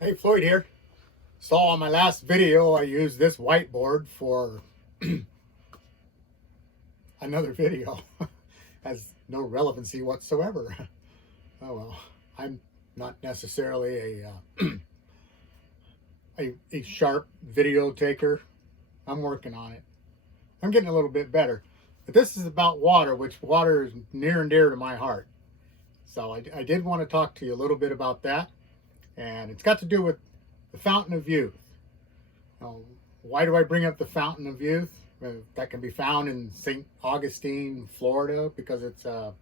Hey, Floyd here. Saw on my last video I used this whiteboard for another video. Has no relevancy whatsoever. Oh well, I'm not necessarily a sharp video taker. I'm working on it. I'm getting a little bit better. But this is about water, which water is near and dear to my heart. So I did want to talk to you a little bit about that. And it's got to do with the fountain of youth. Now, why do I bring up the fountain of youth? That can be found in St. Augustine, Florida, because it's a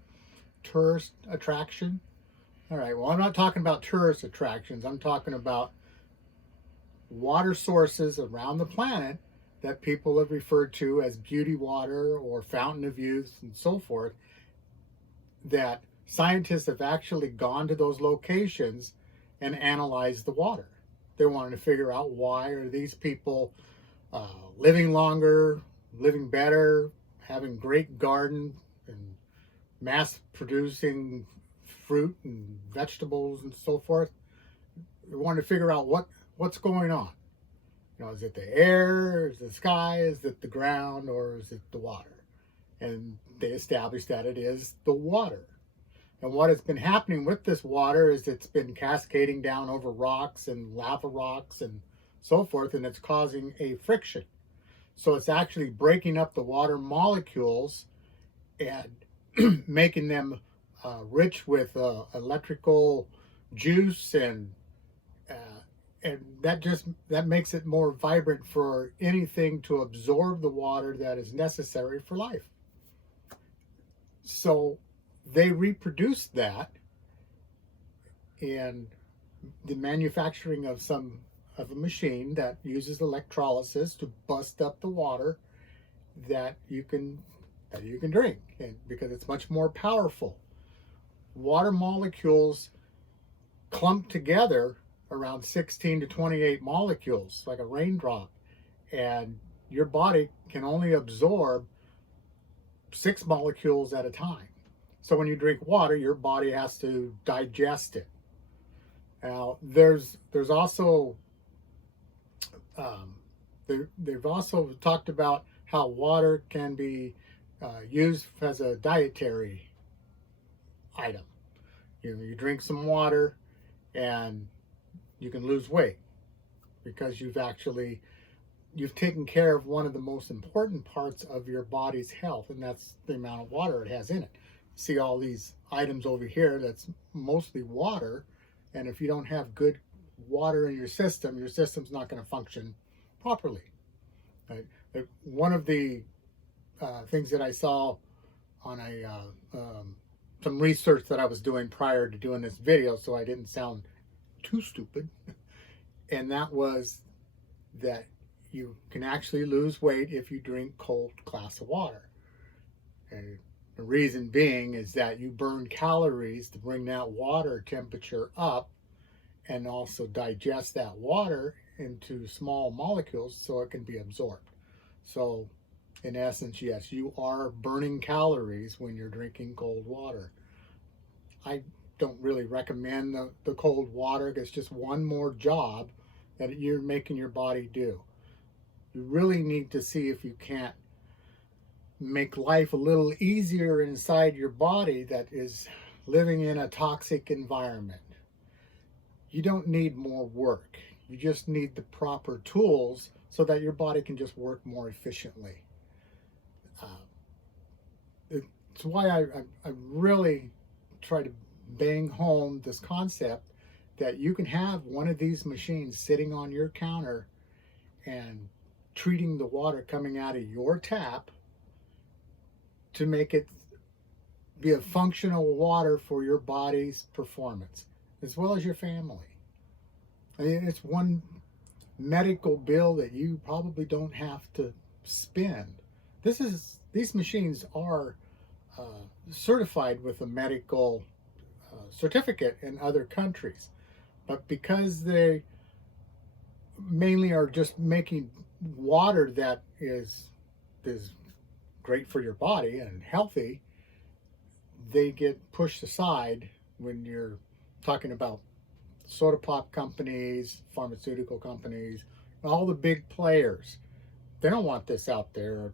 tourist attraction. All right, well, I'm not talking about tourist attractions. I'm talking about water sources around the planet that people have referred to as beauty water or fountain of youth and so forth, that scientists have actually gone to those locations and analyzed the water. They wanted to figure out, why are these people living longer, living better, having great garden and mass producing fruit and vegetables and so forth. They wanted to figure out what's going on. Is it the air, is it the sky, is it the ground, or is it the water? And they established that it is the water. And what has been happening with this water is it's been cascading down over rocks and lava rocks and so forth, and it's causing a friction. So it's actually breaking up the water molecules and making them rich with electrical juice, and that makes it more vibrant for anything to absorb the water that is necessary for life. So they reproduced that in the manufacturing of a machine that uses electrolysis to bust up the water that you can drink, and because it's much more powerful. Water molecules clump together around 16 to 28 molecules, like a raindrop, and your body can only absorb 6 molecules at a time. So when you drink water, your body has to digest it. Now, there's also they've also talked about how water can be used as a dietary item. You drink some water, and you can lose weight because you've taken care of one of the most important parts of your body's health, and that's the amount of water it has in it. See all these items over here, that's mostly water, and if you don't have good water in your system's not going to function properly. Right? One of the things that I saw on some research that I was doing prior to doing this video, so I didn't sound too stupid, and that was that you can actually lose weight if you drink cold glass of water. And the reason being is that you burn calories to bring that water temperature up, and also digest that water into small molecules so it can be absorbed. So in essence, yes, you are burning calories when you're drinking cold water. I don't really recommend the cold water. It's just one more job that you're making your body do. You really need to see if you can't make life a little easier inside your body that is living in a toxic environment. You don't need more work. You just need the proper tools so that your body can just work more efficiently. It's why I really try to bang home this concept that you can have one of these machines sitting on your counter and treating the water coming out of your tap to make it be a functional water for your body's performance, as well as your family. I mean, it's one medical bill that you probably don't have to spend. These machines are certified with a medical certificate in other countries, but because they mainly are just making water that is great for your body and healthy, they get pushed aside when you're talking about soda pop companies, pharmaceutical companies, all the big players. They don't want this out there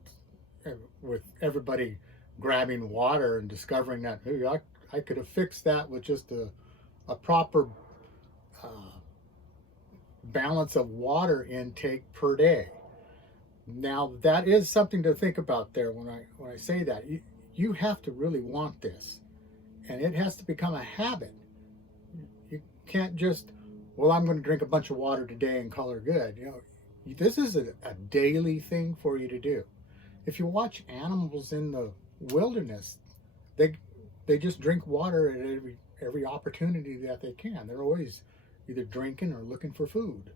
with everybody grabbing water and discovering that, hey, I could have fixed that with just a proper uh, balance of water intake per day. Now that is something to think about there when I say that. You have to really want this, and it has to become a habit. You can't just, well, I'm going to drink a bunch of water today and call it good. This is a daily thing for you to do. If you watch animals in the wilderness, they just drink water at every opportunity that they can. They're always either drinking or looking for food,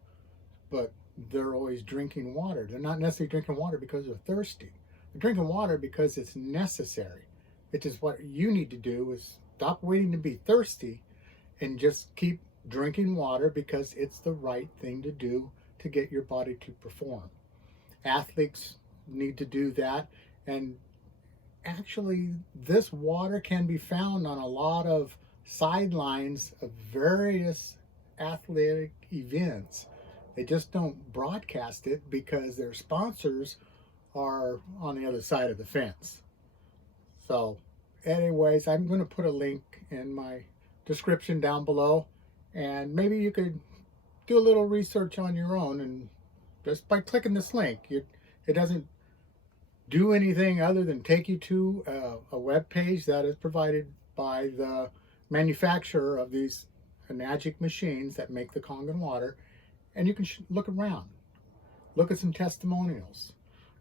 but they're always drinking water. They're not necessarily drinking water because they're thirsty. They're drinking water because it's necessary. It is what you need to do is stop waiting to be thirsty and just keep drinking water because it's the right thing to do to get your body to perform. Athletes need to do that, and actually this water can be found on a lot of sidelines of various athletic events. They just don't broadcast it because their sponsors are on the other side of the fence. So anyways, I'm going to put a link in my description down below, and maybe you could do a little research on your own, and just by clicking this link, it doesn't do anything other than take you to a web page that is provided by the manufacturer of these magic machines that make the Kangen water, and you can look around, look at some testimonials.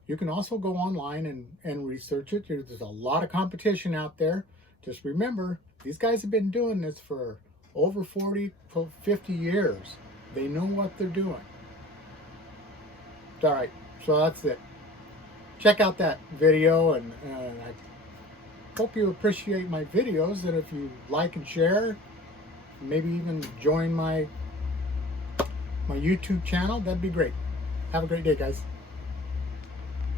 You can also go online and research it. There's a lot of competition out there. Just remember, these guys have been doing this for over 40, 50 years. They know what they're doing. All right, so that's it. Check out that video, and I hope you appreciate my videos, and if you like and share, maybe even join my YouTube channel, that'd be great. Have a great day, guys.